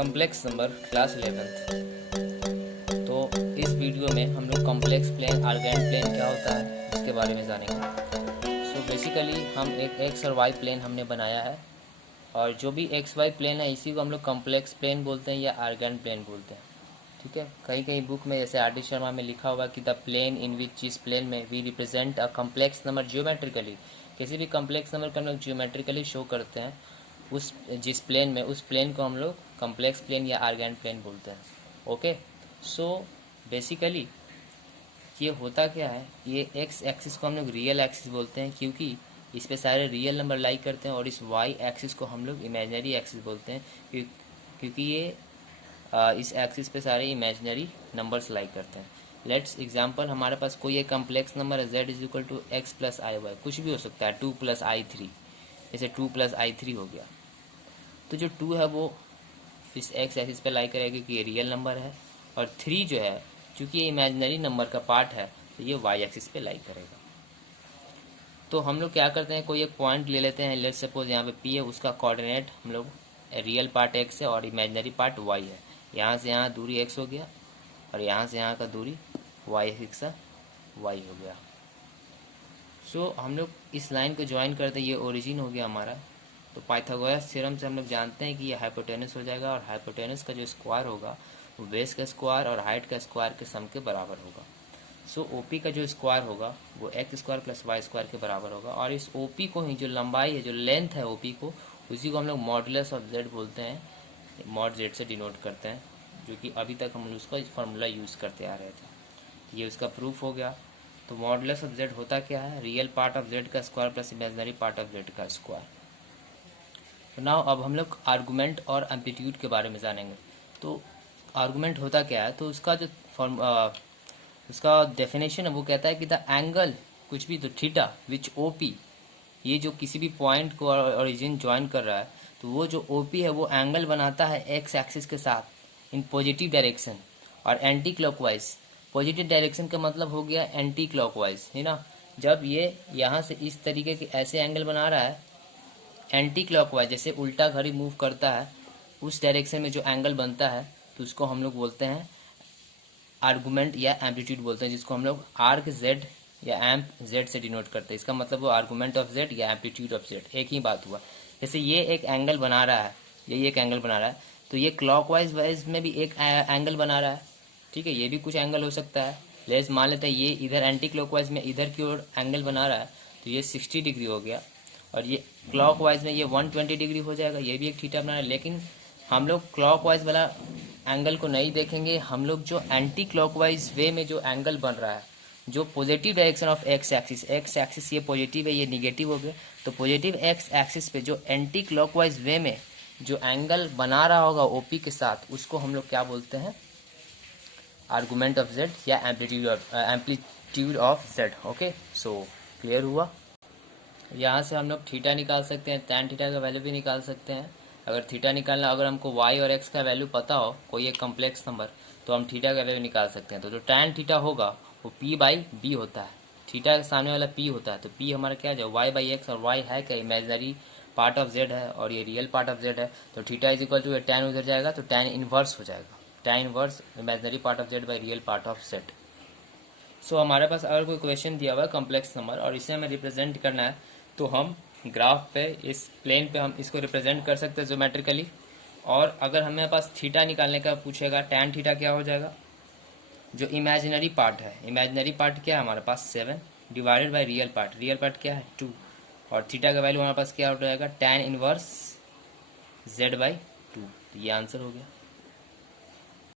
Complex number class 11th। तो इस video में हम लोग कॉम्प्लेक्स प्लेन आर्गेंट प्लेन क्या होता है इसके बारे में जानेंगे। सो बेसिकली हम एक एक्स और वाई प्लेन हमने बनाया है, और जो भी एक्स वाई प्लेन है इसी को हम लोग कॉम्प्लेक्स प्लेन बोलते हैं या आर्गेंट प्लेन बोलते हैं। ठीक है, कहीं कहीं बुक में जैसे आर डी शर्मा में लिखा हुआ कि द प्लेन इन विच जिस प्लेन में we represent a complex number geometrically, किसी भी कॉम्प्लेक्स नंबर को हम लोग जियोमेट्रिकली शो करते हैं उस जिस प्लेन में, उस प्लेन को हम लोग कॉम्प्लेक्स प्लेन या आर्गेंट प्लेन बोलते हैं। ओके, सो बेसिकली ये होता क्या है, ये एक्स एक्सिस को हम लोग रियल एक्सिस बोलते हैं क्योंकि इस पे सारे रियल नंबर लाई करते हैं, और इस वाई एक्सिस को हम लोग इमेजिनरी एक्सिस बोलते हैं क्योंकि ये इस एक्सिस पे सारे इमेजिनरी नंबर्स लाई करते हैं। लेट्स एग्जांपल, हमारे पास कोई एक कम्प्लेक्स नंबर है z is equal to x plus i y, कुछ भी हो सकता है, 2 + i3, जैसे 2 + i3 हो गया। तो जो 2 है वो इस एक्स एक्सिस पे लाई करेगा क्योंकि ये रियल नंबर है, और 3 जो है चूँकि ये इमेजिनरी नंबर का पार्ट है तो ये वाई एक्सिस पे लाई करेगा। तो हम लोग क्या करते हैं, कोई एक पॉइंट ले लेते हैं, लेट्स सपोज यहाँ पे पी है, उसका कोऑर्डिनेट हम लोग रियल पार्ट एक्स है और इमेजिनरी पार्ट वाई है। यहाँ से यहाँ दूरी एक्स हो गया और यहाँ से यहाँ का दूरी वाई एक्सिस वाई हो गया। सो हम लोग इस लाइन को ज्वाइन करते हैं, ये ओरिजिन हो गया हमारा। तो पाइथागोरस थ्योरम से हम लोग जानते हैं कि ये हाइपोटेनस हो जाएगा, और हाइपोटेनस का जो स्क्वायर होगा वो बेस का स्क्वायर और हाइट का स्क्वायर के सम के बराबर होगा। सो ओपी का जो स्क्वायर होगा वो x square plus y square के बराबर होगा, और इस ओपी को ही, जो लंबाई है, जो लेंथ है ओपी को, उसी को हम लोग मॉडुलस ऑफ जेड बोलते हैं, मॉड जेड से डिनोट करते हैं, जो कि अभी तक हम उसका फार्मूला यूज़ करते आ रहे थे। ये उसका प्रूफ हो गया। तो मॉडुलस ऑफ जेड होता क्या है, रियल पार्ट ऑफ जेड का square plus imaginary part of Z का स्क्वायर। तो नाउ अब हम लोग आर्गूमेंट और एम्पलीट्यूड के बारे में जानेंगे। तो आर्गूमेंट होता क्या है, तो उसका जो उसका डेफिनेशन है वो कहता है कि द एंगल, कुछ भी, तो थीटा विच ओ पी, ये जो किसी भी पॉइंट को ओरिजिन ज्वाइन कर रहा है, तो वो जो ओ पी है वो एंगल बनाता है एक्स एक्सिस के साथ इन पॉजिटिव डायरेक्शन और एंटी क्लॉकवाइज। पॉजिटिव डायरेक्शन का मतलब हो गया एंटी क्लॉकवाइज, है ना। जब ये यहाँ से इस तरीके के ऐसे एंगल बना रहा है एंटी क्लॉकवाइज, जैसे उल्टा घड़ी मूव करता है, उस डायरेक्शन में जो एंगल बनता है तो उसको हम लोग बोलते हैं आर्गूमेंट या एम्पलीट्यूड बोलते हैं, जिसको हम लोग आर्क जेड या एम्प जेड से डिनोट करते हैं। इसका मतलब वो आर्गूमेंट ऑफ जेड या एम्पलीट्यूड ऑफ जेड एक ही बात हुआ। जैसे ये एक एंगल बना रहा है, ये एक एंगल बना रहा है, तो ये क्लॉकवाइज वाइज में भी एक एंगल बना रहा है। ठीक है, ये भी कुछ एंगल हो सकता है। लेट्स मान लेते हैं ये इधर एंटी क्लॉकवाइज में इधर की ओर एंगल बना रहा है, तो ये 60 डिग्री हो गया, और ये क्लॉकवाइज में ये 120 डिग्री हो जाएगा, ये भी एक थीटा बना रहा है। लेकिन हम लोग क्लॉकवाइज वाला एंगल को नहीं देखेंगे, हम लोग जो एंटी क्लॉकवाइज वे में जो एंगल बन रहा है, जो positive direction of x axis ये पॉजिटिव है, ये निगेटिव हो गया, तो पॉजिटिव एक्स एक्सिस पे जो एंटी क्लॉकवाइज वे में जो एंगल बना रहा होगा ओपी के साथ, उसको हम लोग क्या बोलते हैं, आर्गूमेंट ऑफ जेड या amplitude of Z. Okay, so clear हुआ। यहाँ से हम लोग थीटा निकाल सकते हैं, tan थीटा का वैल्यू भी निकाल सकते हैं। अगर थीटा निकालना, अगर हमको y और x का वैल्यू पता हो, कोई एक कम्प्लेक्स नंबर, तो हम थीटा का वैल्यू निकाल सकते हैं। तो जो tan थीटा होगा वो p/b होता है, थीटा के सामने वाला p होता है, तो p हमारा क्या है, y/x, और y है क्या, इमेजिनरी पार्ट ऑफ z है और ये रियल पार्ट ऑफ z है, तो theta is equal to tan उधर जाएगा तो tan इनवर्स हो जाएगा, tan inverse imaginary part of z by real part of z। So हमारे पास अगर कोई क्वेश्चन दिया हुआ है कॉम्प्लेक्स नंबर और इसे हमें रिप्रेजेंट करना है, तो हम ग्राफ पे, इस प्लेन पे हम इसको रिप्रेजेंट कर सकते हैं ज्योमेट्रिकली। और अगर हमें पास थीटा निकालने का पूछेगा, tan थीटा क्या हो जाएगा, जो इमेजिनरी पार्ट है, इमेजिनरी पार्ट क्या है हमारे पास 7 डिवाइडेड बाय रियल पार्ट क्या है 2, और थीटा का वैल्यू हमारे पास क्या हो जाएगा tan इनवर्स z/2। तो ये आंसर हो गया।